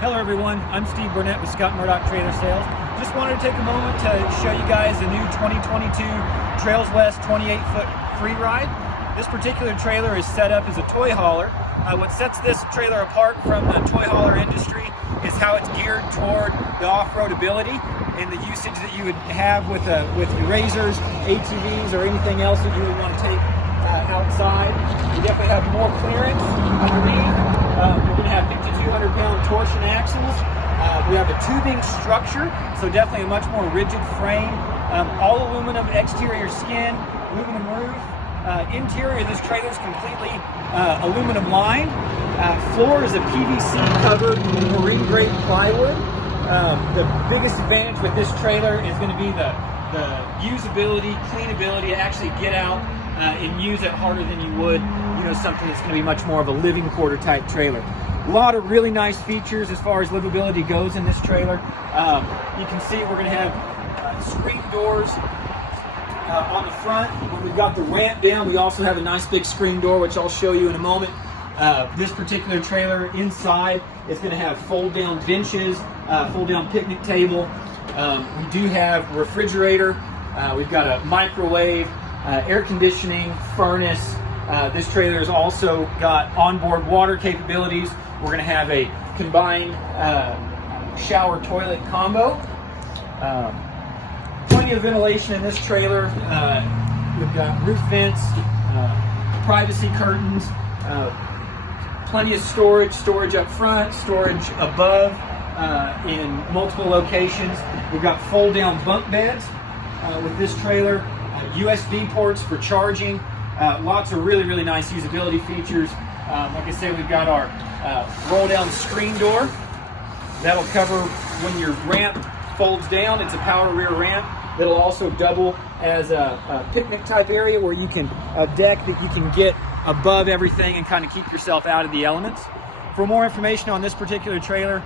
Hello everyone, I'm Steve Burnett with Scott Murdock Trailer Sales. Just wanted to take a moment to show you guys the new 2022 Trails West 28-foot free ride. This particular trailer is set up as a toy hauler. What sets this trailer apart from the toy hauler industry is how it's geared toward the off-road ability and the usage that you would have with razors, ATVs, or anything else that you would want to take outside. You definitely have more clearance underneath. We're going to have 5,200-pound torsion axles. We have a tubing structure, so definitely a much more rigid frame. All aluminum exterior skin, aluminum roof. Interior of this trailer is completely aluminum lined. Floor is a PVC covered marine grade plywood. The biggest advantage with this trailer is going to be the usability, cleanability, to actually get out and use it harder than you would, something that's going to be much more of a living quarter type trailer. A lot of really nice features as far as livability goes in this trailer. You can see we're going to have screen doors on the front. When we've got the ramp down, we also have a nice big screen door, which I'll show you in a moment. This particular trailer inside is going to have fold down benches, fold down picnic table. We do have a refrigerator. We've got a microwave, air conditioning, furnace. This trailer has also got onboard water capabilities. We're going to have a combined shower toilet combo. Plenty of ventilation in this trailer. We've got roof vents, privacy curtains, plenty of storage up front, storage above in multiple locations. We've got fold down bunk beds with this trailer, USB ports for charging. Lots of really nice usability features. Like I said, we've got our roll down screen door. That'll cover when your ramp folds down. It's a power rear ramp. It'll also double as a picnic type area where you can, a deck that you can get above everything and kind of keep yourself out of the elements. For more information on this particular trailer,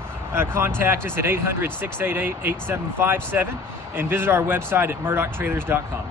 contact us at 800-688-8757 and visit our website at murdocktrailers.com.